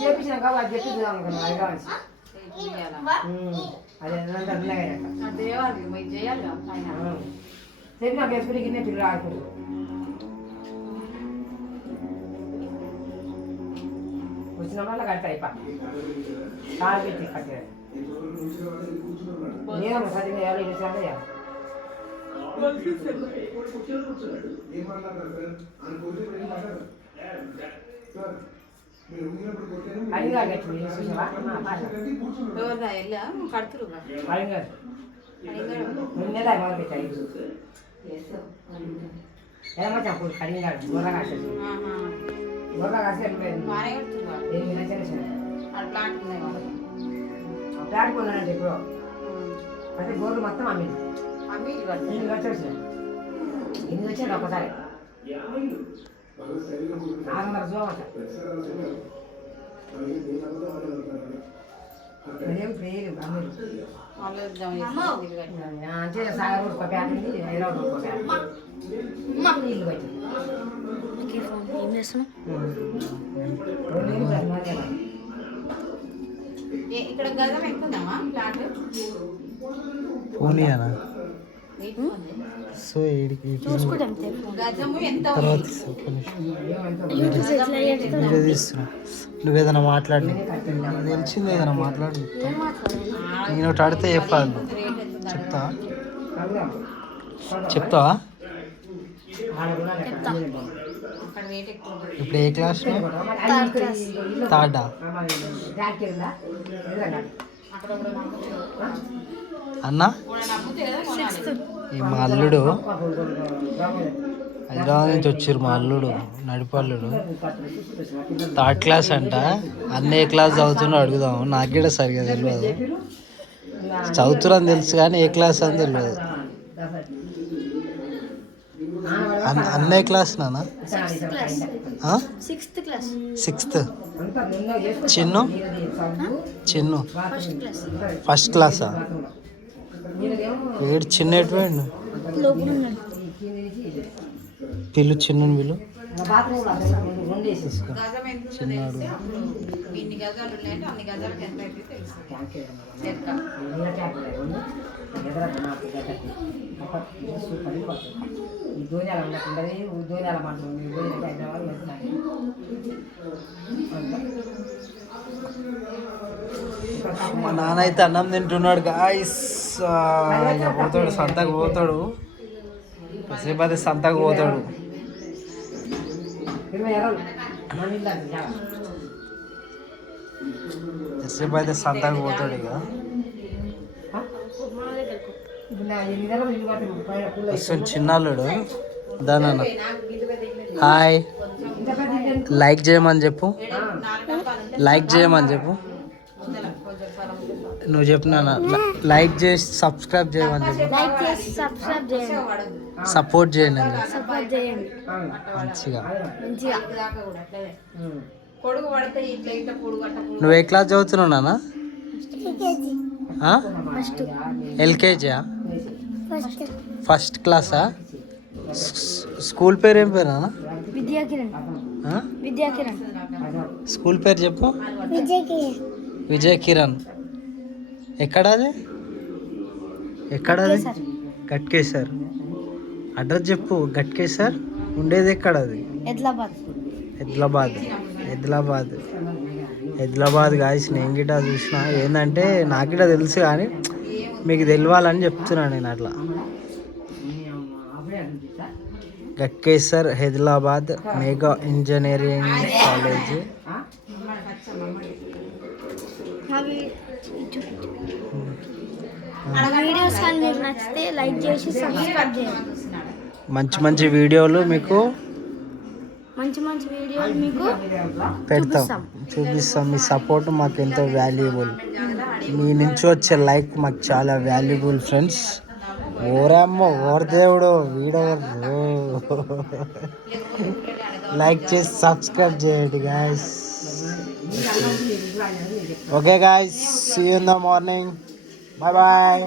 చేపించినాక వాళ్ళు చెప్పిద్దాం అనుకున్నాం అది కావచ్చు. అదే చెప్పి నాకు ఎప్పుడు కింద పిల్లలు ఆడుకుంటారు. వచ్చిన వల్ల కట్ట అయిపో కాలు పెట్టి కట్టారు. నేను సరిగ్గా ఎవరు చేశాను ఏమో కడిగాడు గొర్ర కాసేది గొర్ర కాసే ప్లాట్ కొన్నానండి ఇప్పుడు అంటే గొర్రెలు మొత్తం అమ్మింది ఎన్ని వచ్చేసి ఎన్ని వచ్చాడు ఒకసారి 400 జోమట అదేం పేరు అంటే సాగర్ రోడ్ ఒక ప్యాట్ ఉంది, హైదరాబాద్ రోడ్ ఒక ప్యాట్ నీళ్ళు బయట ఇక్కడ గజం ఎక్కుదామా ప్లాట్ పోనీయనా సో వీడియో తీస్తున్నా. నువ్వేదైనా మాట్లాడి తెలిసింది ఏదైనా మాట్లాడు. నేను ఒకటి అడితే చెప్పాలి. చెప్తావా ఇప్పుడు ఏ క్లాస్? థర్డా? అన్నా ఈ మా అల్లుడు హైదరాబాద్ నుంచి వచ్చారు. మా అల్లుడు నడిపల్లుడు థర్డ్ క్లాస్ అంట. అన్నీ ఏ క్లాస్ చదువుతున్నా అడుగుదాం. నాకు కూడా సరిగా తెలియదు. చదువుతురని తెలుసు కానీ ఏ క్లాస్ అని తెలియదు. అన్నే క్లాస్ నానా? సిక్స్త్. చిన్ను చిన్ను ఫస్ట్ క్లాసా? ఏడు చిన్న ఎటువేండు పిల్లు చిన్ను వీళ్ళు చిన్నాడు. మా నాన్న అయితే అన్నం తింటున్నాడు గాయస్. ఇక పోతాడు సంతకు పోతాడు. కాసేపు అయితే సంతకు పోతాడు. కాసేపు అయితే సంతకు పోతాడు. ఇక చిన్నాళ్ళుడు దానా హాయ్ లైక్ చేయమని చెప్పు. లైక్ చేయమని చెప్పు. నువ్వు చెప్పినా లైక్ చేసి సబ్స్క్రైబ్ చేయమని చెప్పు. సపోర్ట్ చేయండి మంచిగా. నువ్వు ఏ క్లాస్ చదువుతున్నావు నాన్న? ఎల్కేజీయా? ఫస్ట్ క్లాసా? స్కూల్ పేరు ఏం పేరు నాన్న? స్కూల్ పేరు చెప్పు. విజయ్ కిరణ్. ఎక్కడది? ఎక్కడది? గట్కేసర్. అడ్రస్ చెప్పు. గట్కేసర్ ఉండేది ఎక్కడది? ఎద్లాబాద్ గాయస్. నేను గిటా చూసిన. ఏంటంటే నాకు గిటా తెలుసు కానీ మీకు తెలియాలని చెప్తున్నాను నేను. అట్లా Ghatkesar Hyderabad mega engineering college. మంచి మంచి వీడియోలు మీకు పెడతాం, చూపిస్తాం. మీ సపోర్ట్ మాకు ఎంతో వాల్యుబుల్. మీ నుంచి వచ్చే లైక్ మాకు చాలా వాల్యుబుల్ ఫ్రెండ్స్. ఓరమ్మో ఓర్ దేవుడు వీడెవరు. లైక్ చేసి సబ్స్క్రైబ్ చేయండి guys. Okay guys, see you in the morning. Bye bye.